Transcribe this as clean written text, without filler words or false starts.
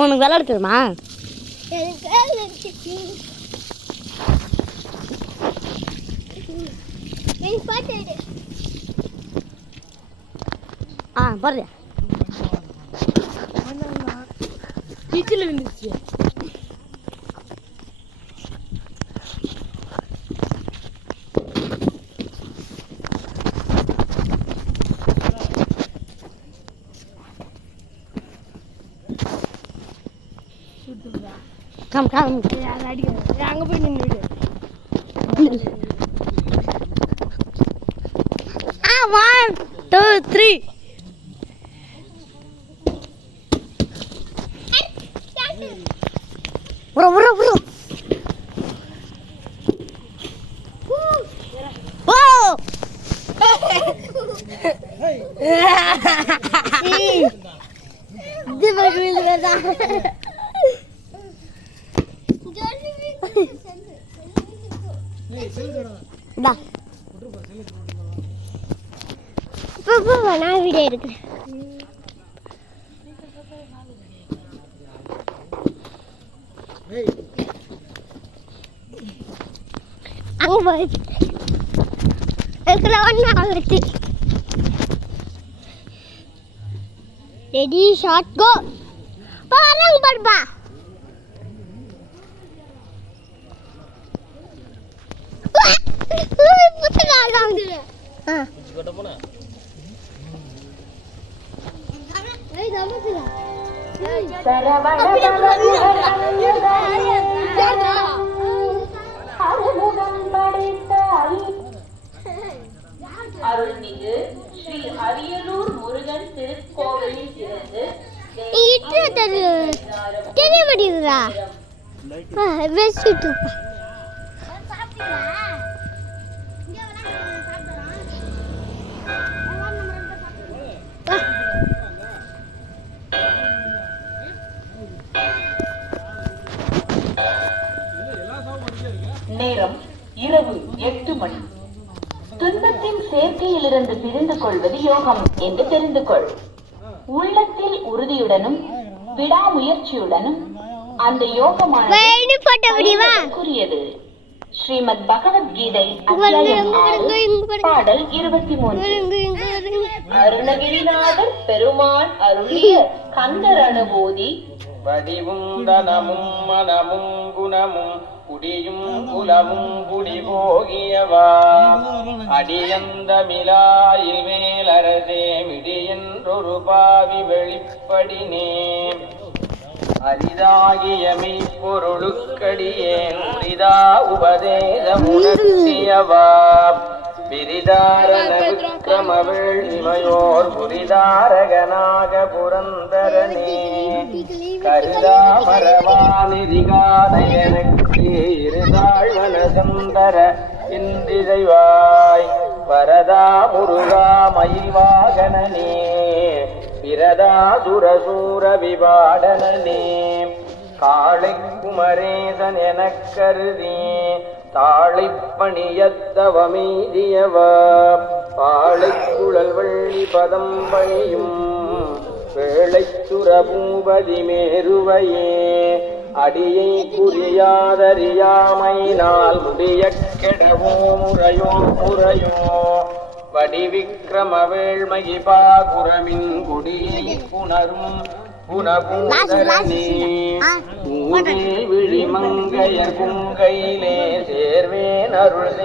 உனக்கு விளையாட தெரியுமா? பாரு கீச்சில் விழுந்துச்சு. கம் கம் அடிக்க அங்கே போய் நின்று விடு. 1 2 3 உர உர உர ஓ இது வருதுடா. நான் வீடியோ எடுக்கிறேன். அங்கே போய் ஒன்று ரெடி ஷார்ட் கோ பாருங்க பாருப்பா. அருள்மிகு ஸ்ரீ அரியலூர் முருகன் திருக்கோவிலில் இருந்து தெரிய மாட்டேங்குதா? நேரம் இரவு 8 மணி. துன்பத்தின் சேர்க்கையிலிருந்து பிரிந்து கொள்வது யோகம் என்று தெரிந்து கொள். உள்ளத்தில் உறுதியுடனும் விடாமுயற்சியுடனும் அந்த யோகமானது கூறியது. ஸ்ரீமத் பகவத்கீதை அத்தியாயம் 6 பாடல் 23. அருணகிரிநாதர் பெருமான் அருளிய கந்தர் அனுபூதி. வடிவும் தனமும் மனமும் குணமும் குடியும் குலமும் குடி போகியவா அடியந்தமிலாயில் மேலரசே மிடியென்றொரு பாவி வெளிப்படினே அரிதாகிய மெய்ப்பொருளுக்கடியேன் உரிதா உபதேசமுணர்த்தியவா விரிதாரண விக்ரமவிள் இமையோர் புரிதாரகனாக புரந்தரனே கருதாமரவானிதிகாத எனக்கு இருதாழ்வன சந்தர இந்திரைவாய் வரதா முருகா மயில்வாகனனே விரதா சுரசூர விபாடனனே காளை குமரேசன் எனக் கருதி தாளைப்பணியத்தவமீதியவா பாளைக்குழல் வள்ளி பதம் பணியும் வேளைச்சுர பூபதி மேருவையே அடியை குறியாதறியாமையினால் முடிய கெடவோ முறையோ முறையோ வடிவிக்ரம வேள்மகி பாகுரமின் குடியை புணரும் புனபூதரனே ஊரே விழிமங்கையர் குங்கையிலே சேர்வேன் அருள்